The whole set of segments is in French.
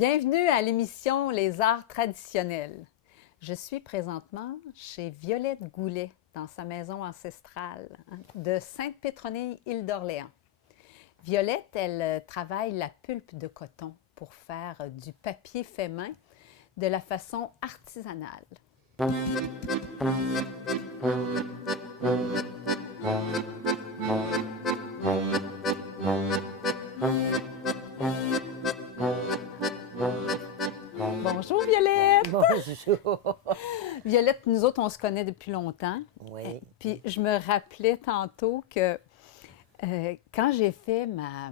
Bienvenue à l'émission Les Arts traditionnels. Je suis présentement chez Violette Goulet, dans sa maison ancestrale de Sainte-Pétronille, île d'Orléans. Violette, elle travaille la pulpe de coton pour faire du papier fait main de la façon artisanale. Bonjour Violette! Bonjour! Violette, nous autres, on se connaît depuis longtemps. Oui. Puis je me rappelais tantôt que quand j'ai fait ma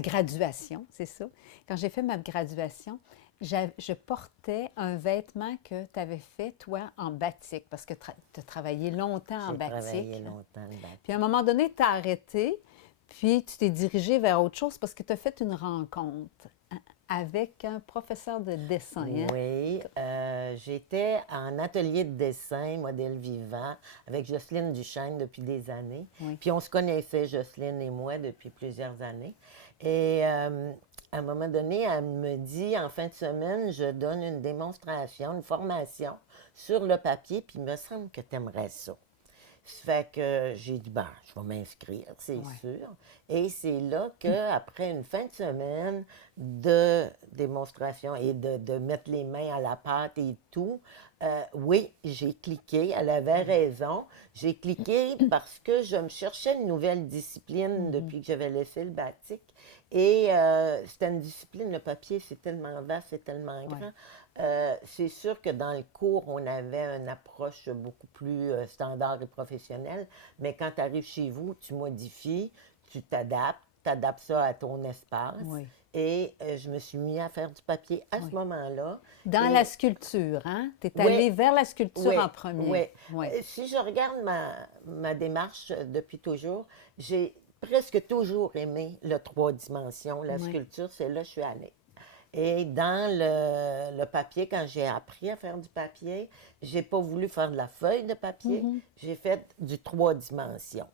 graduation, c'est ça. Quand j'ai fait ma graduation, je portais un vêtement que tu avais fait, toi, en batik, parce que tu as travaillé longtemps en batik. J'ai travaillé longtemps en batik. Puis à un moment donné, tu as arrêté, puis tu t'es dirigé vers autre chose parce que tu as fait une rencontre avec un professeur de dessin. Hein? Oui, j'étais en atelier de dessin, modèle vivant, avec Jocelyne Duchesne depuis des années. Oui. Puis on se connaissait, Jocelyne et moi, depuis plusieurs années. Et à un moment donné, elle me dit, en fin de semaine, je donne une démonstration, une formation sur le papier, puis il me semble que tu aimerais ça. Fait que j'ai dit, ben, je vais m'inscrire, c'est sûr. Et c'est là qu'après une fin de semaine de démonstration et de mettre les mains à la pâte et tout, oui, j'ai cliqué. Elle avait raison. J'ai cliqué parce que je me cherchais une nouvelle discipline depuis que j'avais laissé le batik. Et c'était une discipline, le papier, c'est tellement vaste, c'est tellement grand. C'est sûr que dans le cours, on avait une approche beaucoup plus standard et professionnelle, mais quand tu arrives chez vous, tu modifies, tu t'adaptes ça à ton espace. Oui. Et je me suis mis à faire du papier à ce moment-là. Dans la sculpture, hein? Tu es allée vers la sculpture en premier. Oui. Si je regarde ma démarche depuis toujours, j'ai presque toujours aimé le 3 dimensions, la sculpture, c'est là que je suis allée. Et dans le papier, quand j'ai appris à faire du papier, j'ai pas voulu faire de la feuille de papier, j'ai fait du 3 dimensions.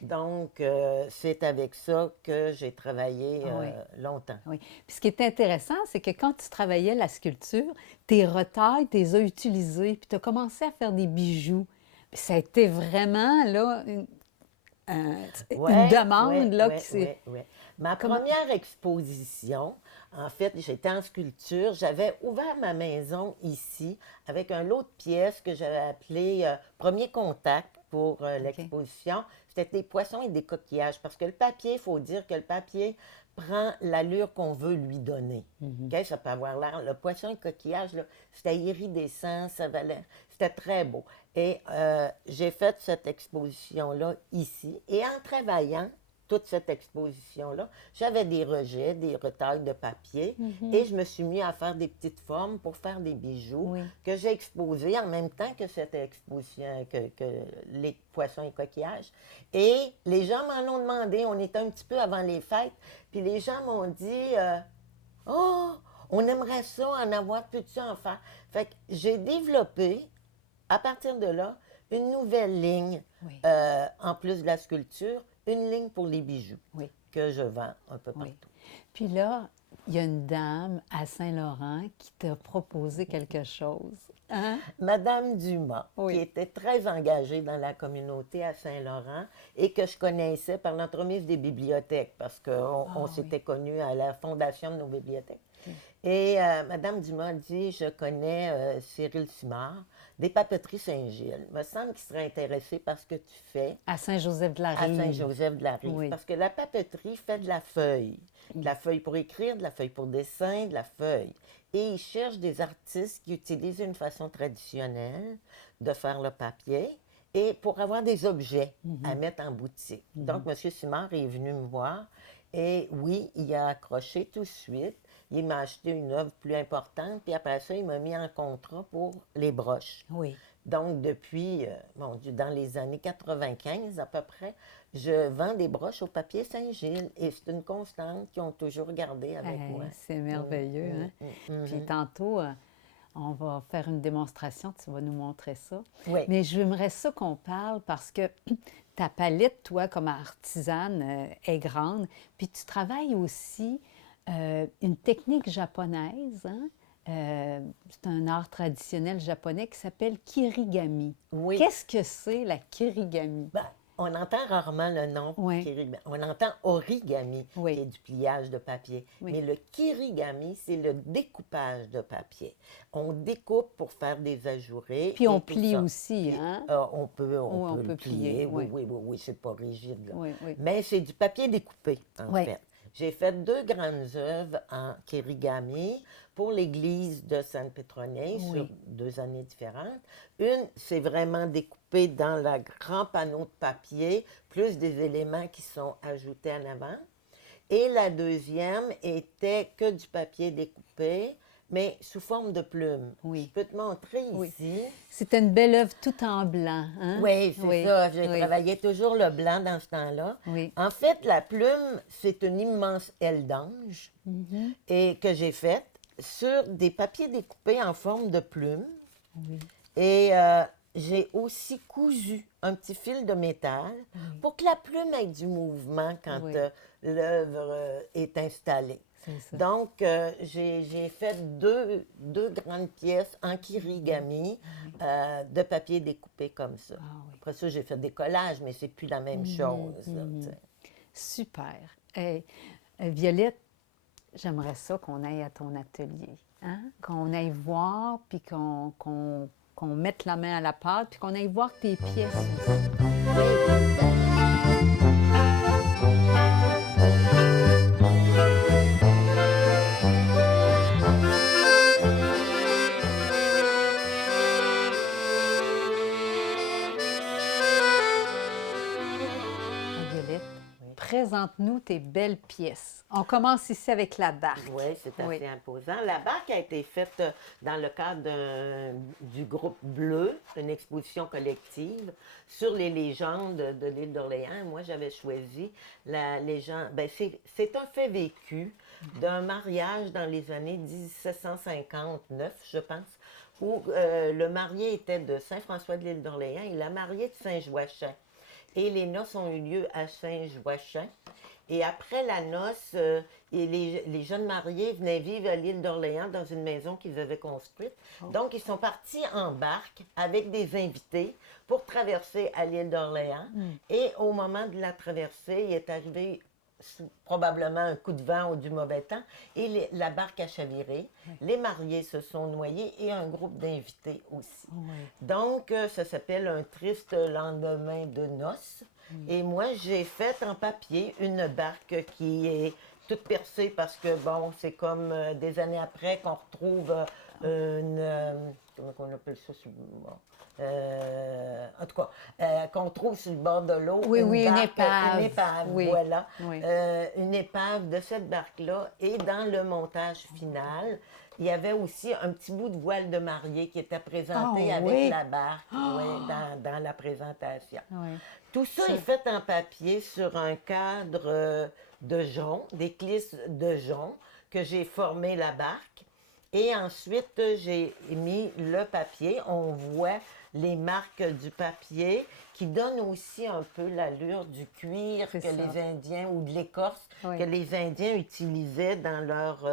Donc, c'est avec ça que j'ai travaillé longtemps. Oui. Puis ce qui est intéressant, c'est que quand tu travaillais la sculpture, tes retailles, tu les as utilisées, puis tu as commencé à faire des bijoux. Puis ça a été vraiment, là, une demande, là, qui s'est... Ma première exposition, en fait, j'étais en sculpture. J'avais ouvert ma maison ici avec un lot de pièces que j'avais appelé Premier contact pour l'exposition. C'était des poissons et des coquillages. Parce que le papier, il faut dire que le papier prend l'allure qu'on veut lui donner. Okay? Ça peut avoir l'air... Le poisson et le coquillage, là, c'était iridescent, ça valait... C'était très beau. Et j'ai fait cette exposition-là ici. Et en travaillant toute cette exposition-là, j'avais des rejets, des retailles de papier et je me suis mis à faire des petites formes pour faire des bijoux que j'ai exposés en même temps que cette exposition, que les poissons et coquillages. Et les gens m'en ont demandé, on était un petit peu avant les fêtes, puis les gens m'ont dit « Oh, on aimerait ça, en avoir, peux-tu en faire? » Fait que j'ai développé, à partir de là, une nouvelle ligne, en plus de la sculpture, une ligne pour les bijoux que je vends un peu partout. Puis là, il y a une dame à Saint-Laurent qui t'a proposé quelque chose. Hein? Madame Dumas, qui était très engagée dans la communauté à Saint-Laurent et que je connaissais par l'entremise des bibliothèques parce qu'on s'était connus à la fondation de nos bibliothèques. Et Madame Dumas dit, je connais Cyril Simard, des papeteries Saint-Gilles. Il me semble qu'il serait intéressé par ce que tu fais. À Saint-Joseph-de-la-Rive. À Saint-Joseph-de-la-Rive. Parce que la papeterie fait de la feuille. De la feuille pour écrire, de la feuille pour dessin, de la feuille. Et ils cherchent des artistes qui utilisent une façon traditionnelle de faire le papier et pour avoir des objets à mettre en boutique. Donc, M. Simard est venu me voir et oui, il a accroché tout de suite. Il m'a acheté une œuvre plus importante, puis après ça, il m'a mis en contrat pour les broches. Oui. Donc, depuis, mon Dieu, dans les années 95 à peu près, je vends des broches au papier Saint-Gilles et c'est une constante qu'ils ont toujours gardée avec moi. C'est merveilleux, hein? Puis tantôt, on va faire une démonstration, tu vas nous montrer ça. Oui. Mais j'aimerais ça qu'on parle parce que ta palette, toi, comme artisane, est grande. Puis tu travailles aussi une technique japonaise, hein? C'est un art traditionnel japonais qui s'appelle kirigami. Oui. Qu'est-ce que c'est la kirigami? Ben, on entend rarement le nom Oui, kirigami. On entend origami, qui oui, est du pliage de papier. oui. Mais le kirigami, c'est le découpage de papier. On découpe pour faire des ajourés. Puis on et tout plie ça. aussi, Puis, hein? on peut, Oui, on le peut plier, plier. Oui, oui. oui, oui, oui, c'est pas rigide, là. Oui, oui. Mais c'est du papier découpé, en Oui. fait. J'ai fait 2 grandes œuvres en kirigami pour l'église de San Petronio sur Oui. 2 années différentes. Une, c'est vraiment découpé dans le grand panneau de papier, plus des éléments qui sont ajoutés en avant. Et la deuxième était que du papier découpé, mais sous forme de plume. Oui. Je peux te montrer Oui. ici. C'était une belle œuvre tout en blanc, hein? Oui, c'est ça. J'ai oui. travaillé toujours le blanc dans ce temps-là. Oui. En fait, la plume, c'est une immense aile d'ange Mhm. et que j'ai faite sur des papiers découpés en forme de plume. Oui. Et j'ai aussi cousu un petit fil de métal pour que la plume ait du mouvement quand Oui. l'œuvre est installée. C'est ça. Donc, j'ai fait deux grandes pièces en kirigami de papier découpé comme ça. Ah oui. Après ça, j'ai fait des collages, mais c'est plus la même chose. Là, tu sais. Super. Hey, Violette, j'aimerais ça qu'on aille à ton atelier, hein? Qu'on aille voir, puis qu'on mette la main à la pâte, puis qu'on aille voir tes pièces aussi. Violette, présente-nous tes belles pièces. On commence ici avec la barque. Oui, c'est assez Oui. imposant. La barque a été faite dans le cadre du groupe Bleu, une exposition collective sur les légendes de l'île d'Orléans. Moi, j'avais choisi la légende. Ben, c'est un fait vécu d'un mariage dans les années 1759, je pense, où le marié était de Saint-François de l'île d'Orléans et la mariée de Saint-Joachim. Et les noces ont eu lieu à Saint-Joachim. Et après la noce, les jeunes mariés venaient vivre à l'île d'Orléans dans une maison qu'ils avaient construite. Donc, ils sont partis en barque avec des invités pour traverser à l'île d'Orléans. Et au moment de la traversée, il est arrivé probablement un coup de vent ou du mauvais temps, et la barque a chaviré. Les mariés se sont noyés et un groupe d'invités aussi. Donc, ça s'appelle un triste lendemain de noces. Et moi, j'ai fait en papier une barque qui est toute percée parce que, bon, c'est comme des années après qu'on retrouve comment on appelle ça? En tout cas, qu'on trouve sur le bord de l'eau. Oui, oui, une barque, épave. Une épave, Oui. voilà. Oui. Une épave de cette barque-là. Et dans le montage final, il y avait aussi un petit bout de voile de mariée qui était présenté Ah, avec oui. la barque oui, dans la présentation. Oui. Tout ça est fait en papier sur un cadre de jonc, des clisses de jonc, que j'ai formé la barque. Et ensuite, j'ai mis le papier. On voit les marques du papier qui donnent aussi un peu l'allure du cuir que C'est ça. les Indiens, ou de l'écorce, Oui. que les Indiens utilisaient dans leur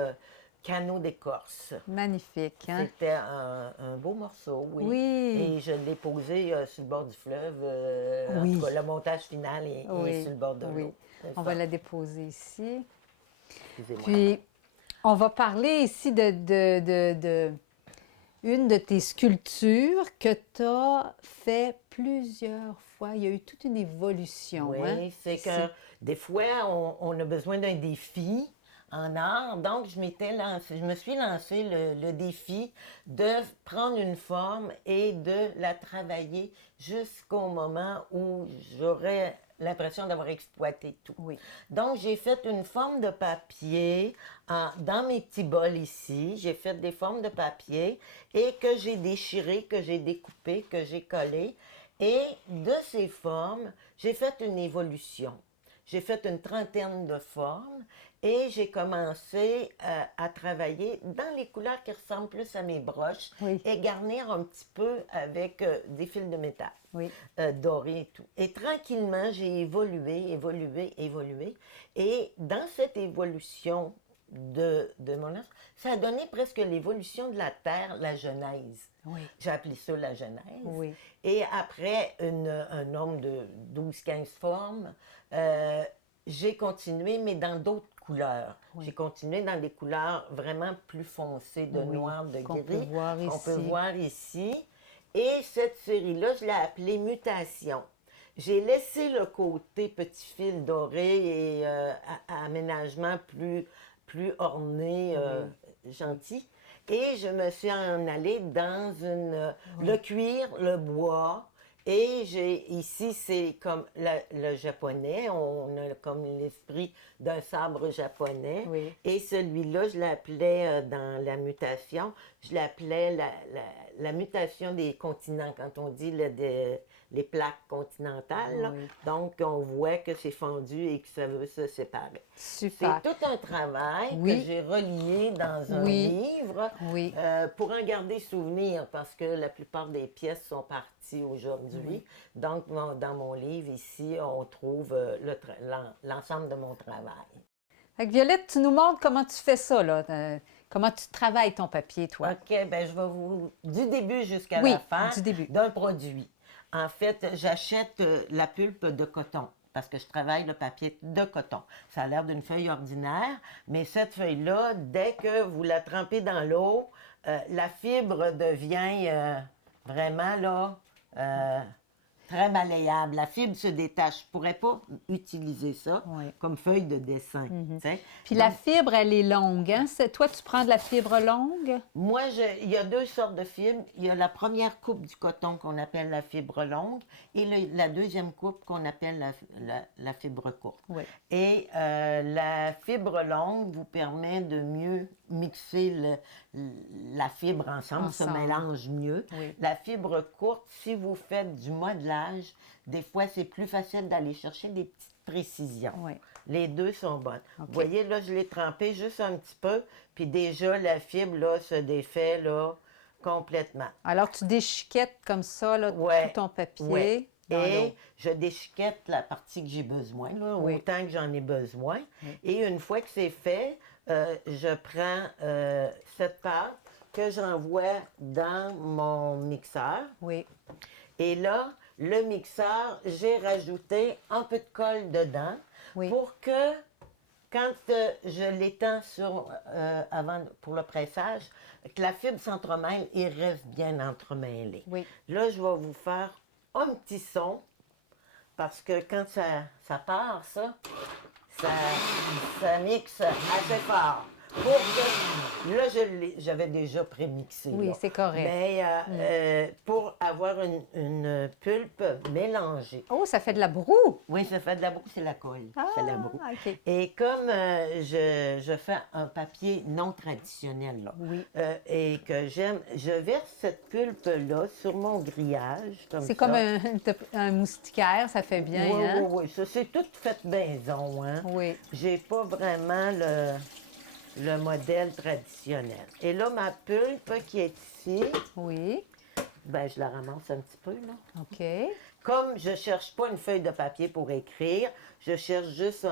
canot d'écorce. Magnifique, hein? C'était un beau morceau, oui. Oui. Et je l'ai posé sur le bord du fleuve. Oui. En tout cas, le montage final est Oui. sur le bord de Oui. l'eau. C'est On ça. va la déposer ici. Excusez-moi. Puis, on va parler ici de une de tes sculptures que tu as fait plusieurs fois. Il y a eu toute une évolution. Oui, hein? c'est que des fois, on a besoin d'un défi en art. Donc, je me suis lancé le défi de prendre une forme et de la travailler jusqu'au moment où j'aurais l'impression d'avoir exploité tout. Oui. Donc, j'ai fait une forme de papier dans mes petits bols ici. J'ai fait des formes de papier et que j'ai déchiré, que j'ai découpé, que j'ai collé. Et de ces formes, j'ai fait une évolution. j'ai fait une trentaine de formes et j'ai commencé à travailler dans les couleurs qui ressemblent plus à mes broches Oui. et garnir un petit peu avec des fils de métal Oui. dorés et tout. Et tranquillement, j'ai évolué. Et dans cette évolution de mon œuvre, ça a donné presque l'évolution de la Terre, la Genèse. Oui. J'ai appelé ça la Genèse. Oui. Et après un nombre de 12-15 formes, j'ai continué, mais dans d'autres couleurs. Oui. J'ai continué dans des couleurs vraiment plus foncées, de Oui, noir, de qu'on gris. peut voir qu'on ici. peut voir ici. Et cette série-là, je l'ai appelée Mutation. J'ai laissé le côté petit fil doré et aménagement plus orné, gentil. Et je me suis en allée dans le cuir, le bois. Et ici, c'est comme le japonais. On a comme l'esprit d'un sabre japonais. Oui. Et celui-là, je l'appelais dans la mutation, je l'appelais la mutation des continents, quand on dit les plaques continentales. Là. Oui. Donc, on voit que c'est fondu et que ça veut se séparer. Super. C'est tout un travail Oui. que j'ai relié dans un Oui. livre Oui. pour en garder souvenir parce que la plupart des pièces sont parties aujourd'hui. Oui. Donc, dans mon livre ici, on trouve l'ensemble de mon travail. Fait que Violette, tu nous montres comment tu fais ça, là. Comment tu travailles ton papier, toi. OK, bien, je vais vous... Du début jusqu'à Oui, la fin, du début. d'un produit. En fait, j'achète la pulpe de coton parce que je travaille le papier de coton. Ça a l'air d'une feuille ordinaire, mais cette feuille-là, dès que vous la trempez dans l'eau, la fibre devient vraiment, là, très malléable. La fibre se détache. Je ne pourrais pas utiliser ça Oui. comme feuille de dessin. Tu sais. Puis la fibre, elle est longue, hein? Toi, tu prends de la fibre longue? Moi, il y a deux sortes de fibres. Il y a la première coupe du coton qu'on appelle la fibre longue et la deuxième coupe qu'on appelle la fibre courte. Oui. Et la fibre longue vous permet de mieux mixer la fibre ensemble, se mélange mieux. Oui. La fibre courte, si vous faites du modelage, des fois, c'est plus facile d'aller chercher des petites précisions. Oui. Les deux sont bonnes. OK. Vous voyez, là, je l'ai trempé juste un petit peu, puis déjà, la fibre, là, se défait, là, complètement. Alors, tu déchiquettes comme ça, là, Ouais, tout ton papier ouais. dans Et l'eau. je déchiquette la partie que j'ai besoin, là, Oui. autant que j'en ai besoin. Oui. Et une fois que c'est fait, je prends cette pâte que j'envoie dans mon mixeur. Oui. Et là, le mixeur, j'ai rajouté un peu de colle dedans Oui. pour que, quand je l'étends pour le pressage, que la fibre s'entremêle et reste bien entremêlée. Oui. Là, je vais vous faire un petit son parce que quand ça part, ça mixe assez fort. Pour que, là, j'avais déjà prémixé. Oui, là. c'est correct. Mais pour avoir une pulpe mélangée. Oh, ça fait de la broue! Oui, ça fait de la broue, c'est la colle. C'est la broue. OK. Et comme je fais un papier non traditionnel, là, Oui. et que j'aime, je verse cette pulpe-là sur mon grillage, comme ça. C'est comme un moustiquaire, ça fait bien, Oui, hein? oui, oui. Ça, c'est tout fait maison, hein? Oui. J'ai pas vraiment le modèle traditionnel. Et là, ma pulpe qui est ici, Oui. ben je la ramasse un petit peu, là. OK. Comme je cherche pas une feuille de papier pour écrire, je cherche juste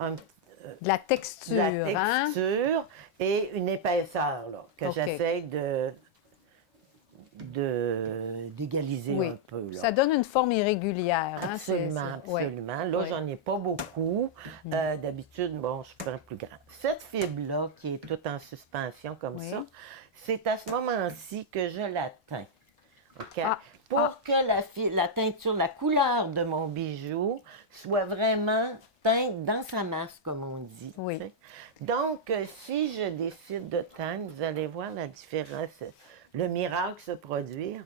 De la texture, de la texture et une épaisseur, là, que OK. j'essaie d'égaliser Oui. un peu, là. Ça donne une forme irrégulière, hein? Absolument, ouais. absolument. Là, Oui. j'en ai pas beaucoup. D'habitude, bon, je prends plus grand. Cette fibre-là, qui est toute en suspension comme Oui. ça, c'est à ce moment-ci que je la teins. OK? Ah, Pour que la teinture, la couleur de mon bijou soit vraiment teinte dans sa masse, comme on dit. Oui. tu sais. Donc, si je décide de teindre, vous allez voir la différence, le miracle se produire.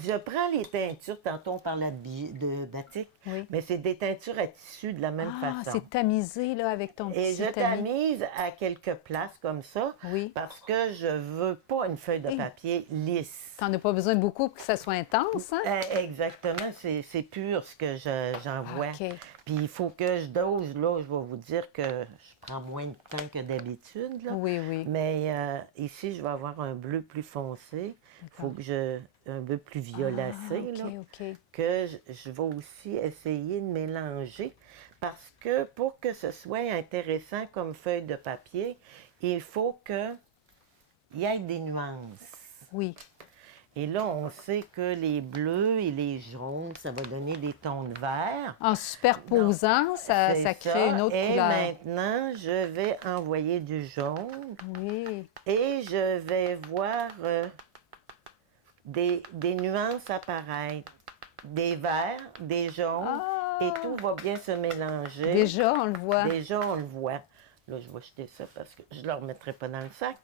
Je prends les teintures, tantôt on parlait de batik, Oui. mais c'est des teintures à tissu de la même Ah, façon. c'est tamisé, là, avec ton Et petit je tamis. tamise à quelques places comme ça Oui. parce que je veux pas une feuille de Et- papier lisse. T'en as pas besoin de beaucoup pour que ça soit intense, hein? Exactement, c'est pur ce que j'envoie. OK. Puis il faut que je dose, là, je vais vous dire que je prends moins de temps que d'habitude, là. Oui, oui. Mais ici, je vais avoir un bleu plus foncé. Il faut D'accord. que un bleu plus violacé, Ah, là, OK, OK. que je vais aussi essayer de mélanger parce que pour que ce soit intéressant comme feuille de papier, il faut qu'il y ait des nuances. Oui. Et là, on sait que les bleus et les jaunes, ça va donner des tons de vert. En superposant, ça C'est crée une autre et couleur. maintenant, je vais envoyer du jaune Oui. et je vais voir des nuances apparaître. Des verts, des jaunes, Ah! et tout va bien se mélanger. Déjà, on le voit. Déjà, on le voit. Là, je vais jeter ça parce que je ne le remettrai pas dans le sac.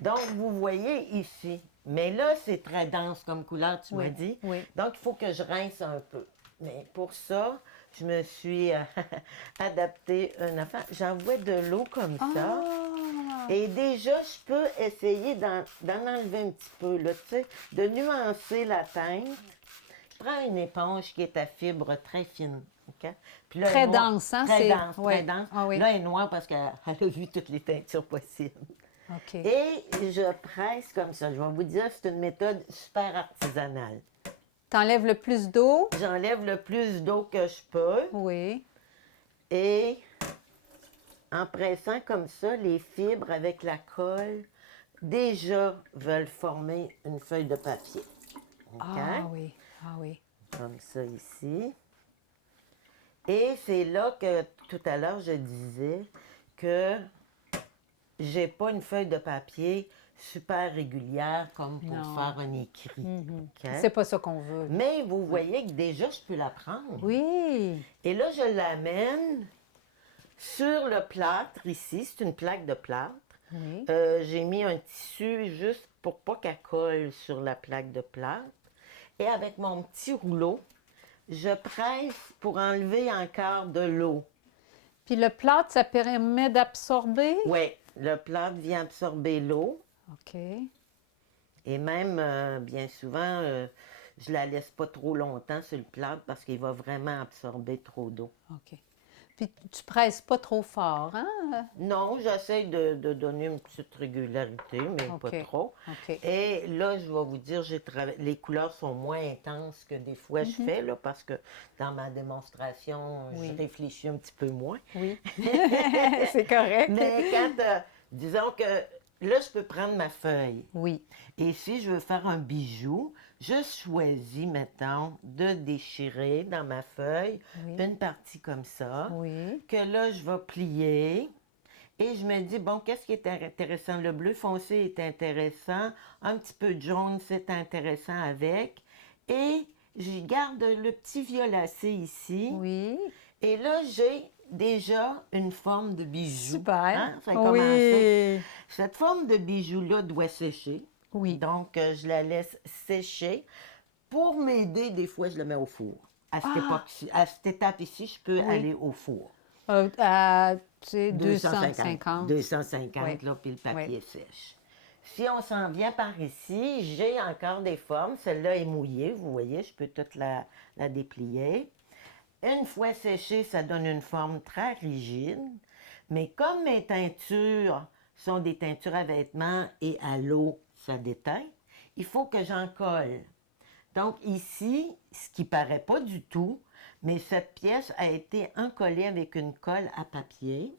Donc, vous voyez ici. Mais là, c'est très dense comme couleur, tu m'as dit. Oui. Donc, il faut que je rince un peu. Mais pour ça, je me suis adapté une affaire. J'envoie de l'eau comme ça. Ah! Et déjà, je peux essayer d'en enlever un petit peu, là, tu sais, de nuancer la teinte. Je prends une éponge qui est à fibre très fine. OK? Puis là, Très elle est noire. dense, hein? Très c'est- dense, ouais. très dense. Ah oui. Là, elle est noire parce qu'elle a vu toutes les teintures possibles. OK. Et je presse comme ça. Je vais vous dire, c'est une méthode super artisanale. T'enlèves le plus d'eau. J'enlève le plus d'eau que je peux Oui. et en pressant comme ça, les fibres avec la colle déjà veulent former une feuille de papier. OK? Ah oui. Ah oui. Comme ça ici. Et c'est là que tout à l'heure je disais que j'ai pas une feuille de papier super régulière comme pour Non. faire un écrit. OK? C'est pas ça qu'on veut. Mais vous voyez que déjà je peux la prendre. Oui. Et là, je l'amène sur le plâtre ici. C'est une plaque de plâtre. Oui. J'ai mis un tissu juste pour pas qu'elle colle sur la plaque de plâtre. Et avec mon petit rouleau, je presse pour enlever encore de l'eau. Puis le plâtre, ça permet d'absorber. Oui, le plâtre vient absorber l'eau. OK. Et même, bien souvent, je la laisse pas trop longtemps sur le plâtre parce qu'il va vraiment absorber trop d'eau. OK. Puis tu presses pas trop fort, hein? Non, j'essaie de donner une petite régularité, mais OK. pas trop. OK. Et là, je vais vous dire, les couleurs sont moins intenses que des fois je fais, là, parce que dans ma démonstration, Oui. je réfléchis un petit peu moins. Oui. C'est correct. Mais quand, disons que là, je peux prendre ma feuille. Oui. Et si je veux faire un bijou, je choisis, mettons, de déchirer dans ma feuille Oui. une partie comme ça, Oui. que là, je vais plier. Et je me dis, bon, qu'est-ce qui est intéressant? Le bleu foncé est intéressant. Un petit peu de jaune, c'est intéressant avec. Et je garde le petit violacé ici. Oui. Et là, j'ai déjà une forme de bijou. Super. Hein? Ça a commencé. Oui. Cette forme de bijou-là doit sécher. Oui. Donc, je la laisse sécher. Pour m'aider, des fois, je le mets au four. À cette étape ici, je peux Oui. aller au four. À, tu sais, 250. 250, Oui. là, puis le papier Oui. sèche. Si on s'en vient par ici, j'ai encore des formes. Celle-là est mouillée, vous voyez, je peux toute la déplier. Une fois séchée, ça donne une forme très rigide. Mais comme mes teintures sont des teintures à vêtements et à l'eau, ça déteint, il faut que j'en colle. Donc ici, ce qui paraît pas du tout, mais cette pièce a été encollée avec une colle à papier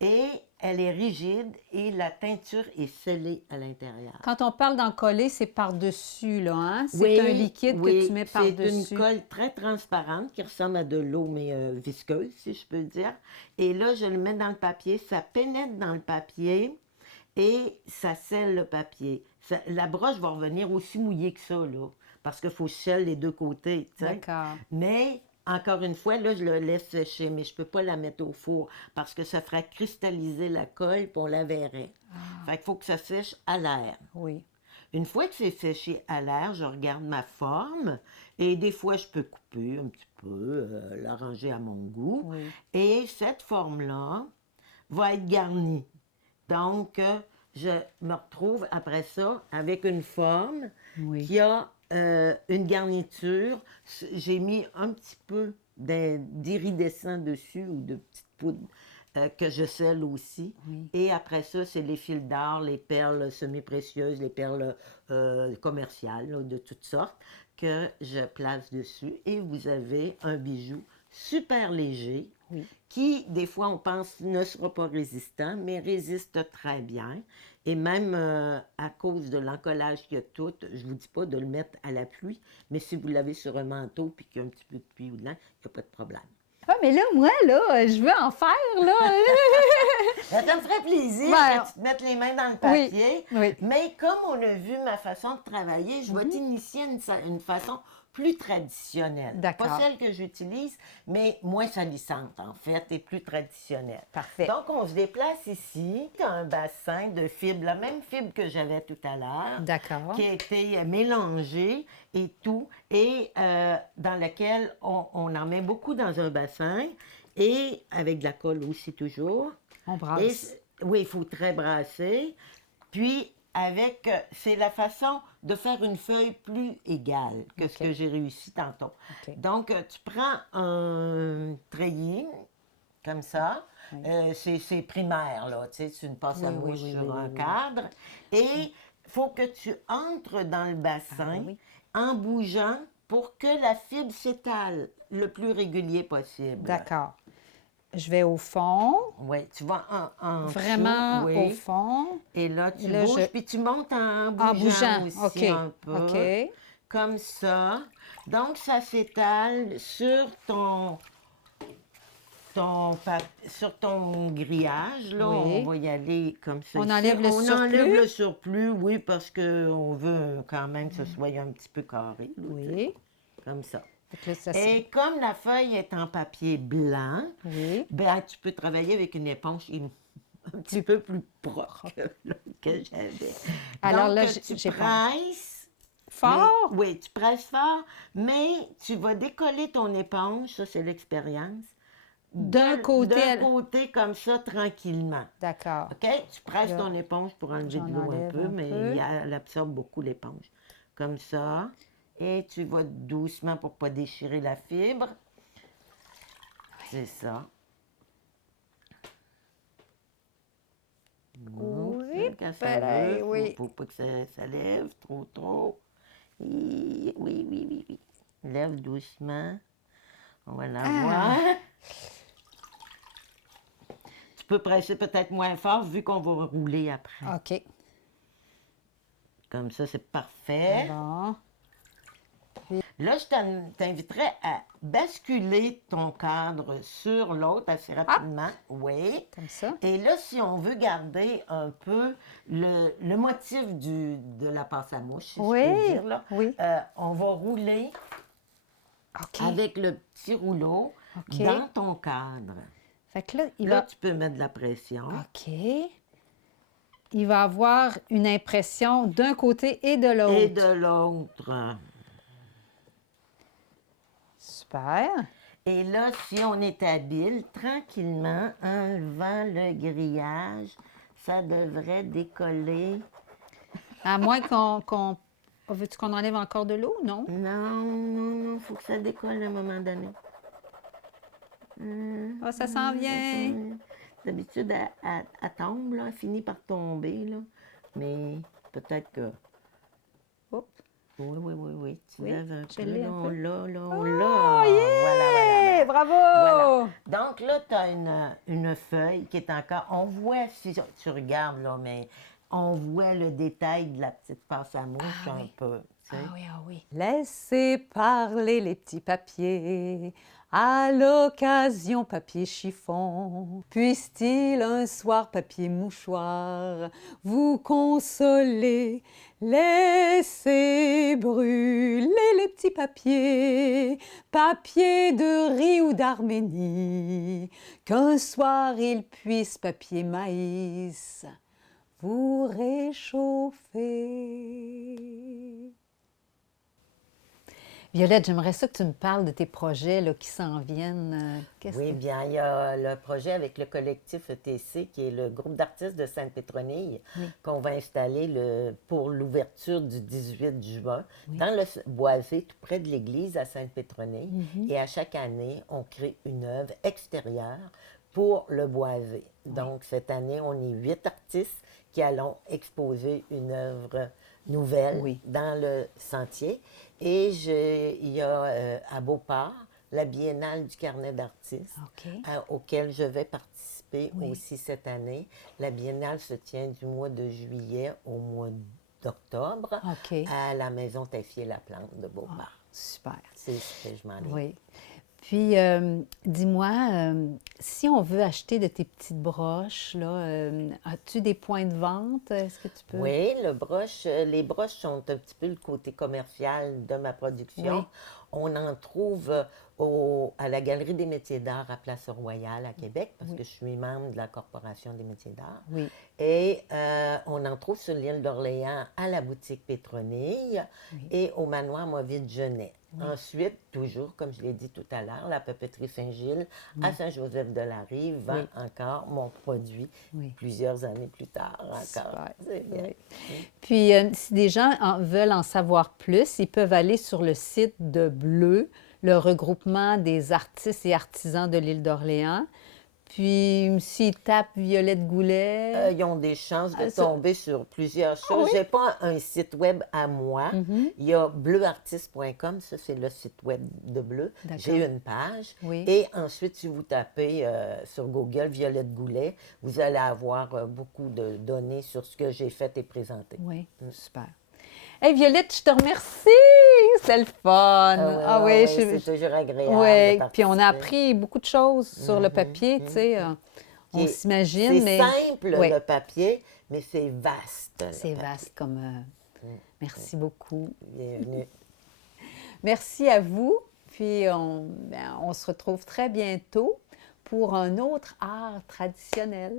et elle est rigide et la teinture est scellée à l'intérieur. Quand on parle d'en coller, c'est par-dessus, là, hein? C'est Oui, un liquide oui, que tu mets c'est par-dessus. une colle très transparente qui ressemble à de l'eau, mais visqueuse, si je peux dire. Et là, je le mets dans le papier, ça pénètre dans le papier et ça scelle le papier. La broche va revenir aussi mouillée que ça, là, parce qu'il faut que je scelle les deux côtés, tu sais. D'accord. Mais, encore une fois, là, je le laisse sécher, mais je ne peux pas la mettre au four parce que ça ferait cristalliser la colle puis on la verrait. Fait qu'il faut que ça sèche à l'air. Oui. une fois que c'est séché à l'air, je regarde ma forme et des fois, je peux couper un petit peu, l'arranger à mon goût. Oui. Et cette forme-là va être garnie. Donc, je me retrouve après ça avec une forme Oui. qui a une garniture. J'ai mis un petit peu d'iridescent dessus ou de petite poudre que je scelle aussi. Oui. Et après ça, c'est les fils d'or, les perles semi-précieuses, les perles commerciales là, de toutes sortes que je place dessus. Et vous avez un bijou super léger Oui. qui, des fois, on pense ne sera pas résistant, mais résiste très bien. Et même à cause de l'encollage qu'il y a tout, je ne vous dis pas de le mettre à la pluie, mais si vous l'avez sur un manteau puis qu'il y a un petit peu de pluie ou de l'air, il n'y a pas de problème. Ah, mais là, moi, là, je veux en faire, là. Ça me ferait plaisir Ben, que tu te mettes les mains dans le oui, papier. oui. Mais comme on a vu ma façon de travailler, je vais t'initier une façon plus traditionnelle. D'accord. Pas celle que j'utilise, mais moins salissante, en fait, et plus traditionnelle. Parfait. Donc, on se déplace ici. Tu as un bassin de fibres, la même fibre que j'avais tout à l'heure. D'accord. Qui a été mélangée et tout, et dans lequel on en met beaucoup dans un bassin, et avec de la colle aussi toujours. On Et brasse. oui, il faut très brasser. Puis, c'est la façon de faire une feuille plus égale que ce OK. que j'ai réussi tantôt. OK. Donc, tu prends un treillis, comme ça. Oui. C'est primaire, là. Tu sais, c'est une passe à Oui, oui, mouche oui, sur oui, un oui, oui. cadre. Et il faut que tu entres dans le bassin Ah, oui. en bougeant pour que la fibre s'étale le plus régulier possible. D'accord. Je vais au fond, Oui, tu vas en vraiment dessous, au oui. fond, Et là, tu Et là, bouges, je- puis tu montes en en bougeant bougeant. aussi OK. un peu. OK. Comme ça. Donc, ça s'étale sur sur ton grillage, là. Oui. On va y aller comme ça. On ici. enlève le On surplus? enlève le surplus, oui, parce qu'on veut quand même que ce soit un petit peu carré. Là, tu sais, Oui. comme ça. Fait que là, ça Et comme la feuille est en papier blanc, Oui. ben, tu peux travailler avec une éponge un petit peu plus propre que l'autre que j'avais. Alors Donc, là, tu j'ai presses. Fort? Oui, tu presses fort, mais tu vas décoller ton éponge, ça c'est l'expérience. D'un côté D'un à- côté comme ça, tranquillement. D'accord. OK? Tu presses Là, ton éponge pour enlever j'en de l'eau un enlève peu, un mais peu. elle absorbe beaucoup l'éponge. Comme ça. Et tu vas doucement pour ne pas déchirer la fibre. C'est ça. Oui, Quand ça pareil, veut, oui. faut pas que ça lève trop. Oui, oui, oui, oui, oui. Lève doucement. On va la voir. Tu peux presser peut-être moins fort vu qu'on va rouler après. OK. Comme ça, c'est parfait. Bon. Là, je t'inviterais à basculer ton cadre sur l'autre assez rapidement. Oui. Comme ça. Et là, si on veut garder un peu le motif de la passe à mouche, si Oui, je peux dire, là, oui. on va rouler OK. avec le petit rouleau OK. dans ton cadre. Fait que là, il Là, va... tu peux mettre de la pression. OK. Il va avoir une impression d'un côté et de l'autre. Et de l'autre. Super. Et là, si on est habile, tranquillement, en levant le grillage, ça devrait décoller. À moins qu'on... Veux-tu qu'on enlève encore de l'eau, non? Non, il faut que ça décolle à un moment donné. Ah, ça s'en vient. D'habitude, elle tombe, là, elle finit par tomber, là. Mais peut-être que... Oups. Oui. Tu Oui, lèves un je peu. l'ai un Là, peu. on Oh, l'a. yeah! Bravo! Voilà. Donc là, tu as une feuille qui est encore... On voit, si tu regardes, là, mais on voit le détail de la petite passe à mouche Ah un oui. peu. Tu sais. Ah oui, ah oui. Laissez parler les petits papiers, à l'occasion papier chiffon. Puisse-t-il un soir papier mouchoir vous consoler? Laissez brûler les petits papiers, papier de riz ou d'Arménie, qu'un soir il puisse papier maïs vous réchauffer. Violette, j'aimerais ça que tu me parles de tes projets là, qui s'en viennent. Oui, bien, il y a le projet avec le collectif ETC, qui est le groupe d'artistes de Sainte-Pétronille, Oui. qu'on va installer pour l'ouverture du 18 juin Oui. dans le boisé, tout près de l'église à Sainte-Pétronille. Mhm. Et à chaque année, on crée une œuvre extérieure pour le boisé. Donc, cette année, on est 8 artistes qui allons exposer une œuvre nouvelle Oui. dans le sentier. Et il y a à Beauport la Biennale du carnet d'artistes OK. auquel je vais participer Oui. aussi cette année. La Biennale se tient du mois de juillet au mois d'octobre OK. à la Maison Taffier-Laplante de Beauport. Ah, super. C'est ce que je m'en ai. Oui. Puis, dis-moi, si on veut acheter de tes petites broches, là, as-tu des points de vente? Est-ce que tu peux? Oui, les broches sont un petit peu le côté commercial de ma production. Oui. On en trouve à la Galerie des métiers d'art à Place Royale à Québec, parce que je suis membre de la Corporation des métiers d'art. Oui. Et on en trouve sur l'île d'Orléans à la boutique Pétronille et au manoir Mauville-Genet. Ensuite, toujours, comme je l'ai dit tout à l'heure, la papeterie Saint-Gilles à Saint-Joseph-de-la-Rive vend encore mon produit plusieurs années plus tard encore. Super. C'est bien. Oui. Puis, si des gens veulent en savoir plus, ils peuvent aller sur le site de Bleu, le regroupement des artistes et artisans de l'île d'Orléans. Puis, s'ils tapent Violette Goulet... Ils ont des chances de ça- tomber sur plusieurs choses. oui? Je n'ai pas un site web à moi. Il y a bleuartiste.com, ça c'est le site web de Bleu. D'accord. J'ai une page. Oui. Et ensuite, si vous tapez sur Google Violette Goulet, vous allez avoir beaucoup de données sur ce que j'ai fait et présenté. Oui, super. Hey, Violette, je te remercie! C'est le fun! Ah oui, je- c'est toujours agréable. Oui, de puis on a participer. appris beaucoup de choses sur le papier, tu sais. On Puis s'imagine, mais... C'est simple, Oui. le papier, mais c'est vaste. le C'est papier. vaste comme... Merci beaucoup. Bienvenue. Merci à vous. Puis on se retrouve très bientôt pour un autre art traditionnel.